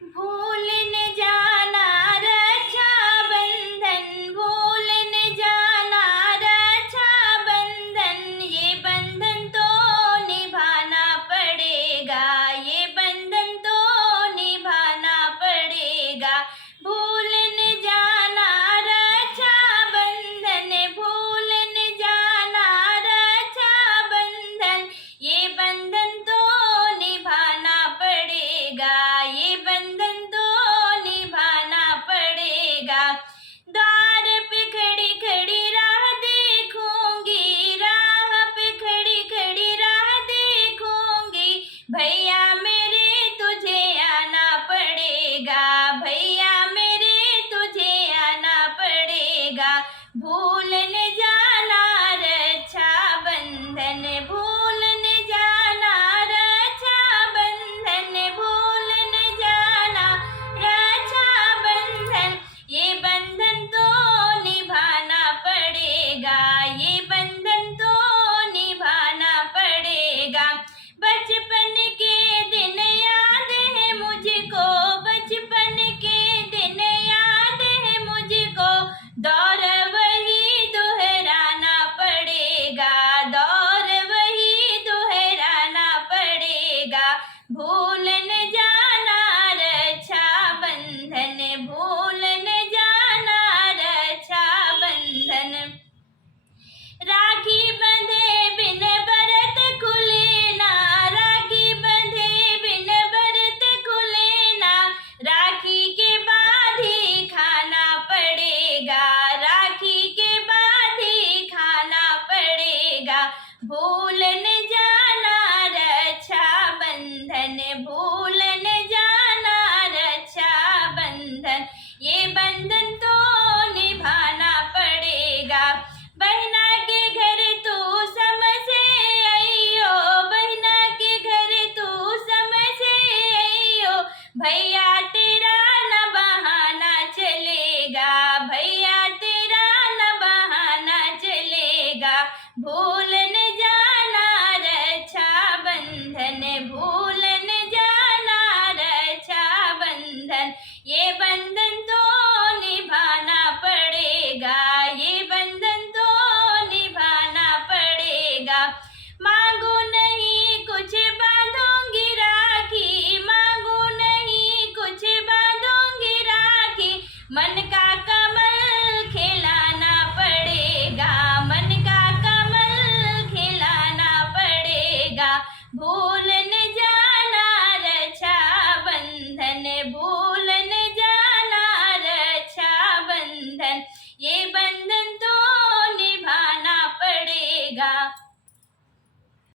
भूल न जाना रक्षाबंधन, भूल न जाना रक्षाबंधन, ये बंधन तो निभाना पड़ेगा, ये बंधन तो निभाना पड़ेगा। भूल न जाना रक्षाबंधन, भूल न जाना रक्षाबंधन, ये बंधन तो निभाना पड़ेगा, ये बंधन तो निभाना पड़ेगा। द्वार पे खड़ी खड़ी राह देखूंगी, राह पे खड़ी खड़ी राह देखूंगी, भैया मेरे तुझे आना पड़ेगा, भैया मेरे तुझे आना पड़ेगा। भूल न जाना रक्षाबंधन, भूल न जाना रक्षाबंधन, भूल न जाना रक्षाबंधन, ये बंधन तो निभाना पड़ेगा, ये बंधन तो निभाना पड़ेगा। बचपन के दिन याद है मुझको, बचपन के दिन याद है मुझको, दौर वही दोहराना पड़ेगा, दौर वही दोहराना पड़ेगा। भूल न जाना रक्षाबंधन, भूल न जाना रक्षाबंधन। राखी बंधे बिन व्रत खुले ना, राखी बंधे बिन व्रत खुले ना, राखी के बाद ही खाना पड़ेगा, राखी के बाद ही खाना पड़ेगा। भूल न जाना रक्षाबंधन, भूल न जाना रक्षाबंधन, ये बंधन तो निभाना पड़ेगा। बहना के घर तू समय से आइयो, बहना के घर तू समय से आइयो, भैया तेरा न बहाना चलेगा, भैया तेरा न बहाना चलेगा। भूल न जाना रक्षाबंधन, भूल न जाना रक्षाबंधन, ये बंधन तो निभाना पड़ेगा, ये बंधन तो निभाना पड़ेगा। मांगू नहीं कुछ बांधूंगी राखी, मांगू नहीं कुछ बांधूंगी राखी, मन का कमल खिलाना पड़ेगा, मन का कमल खिलाना पड़ेगा। भूल न जाना रक्षाबंधन, भूल न जाना रक्षाबंधन, ये बंधन तो निभाना पड़ेगा।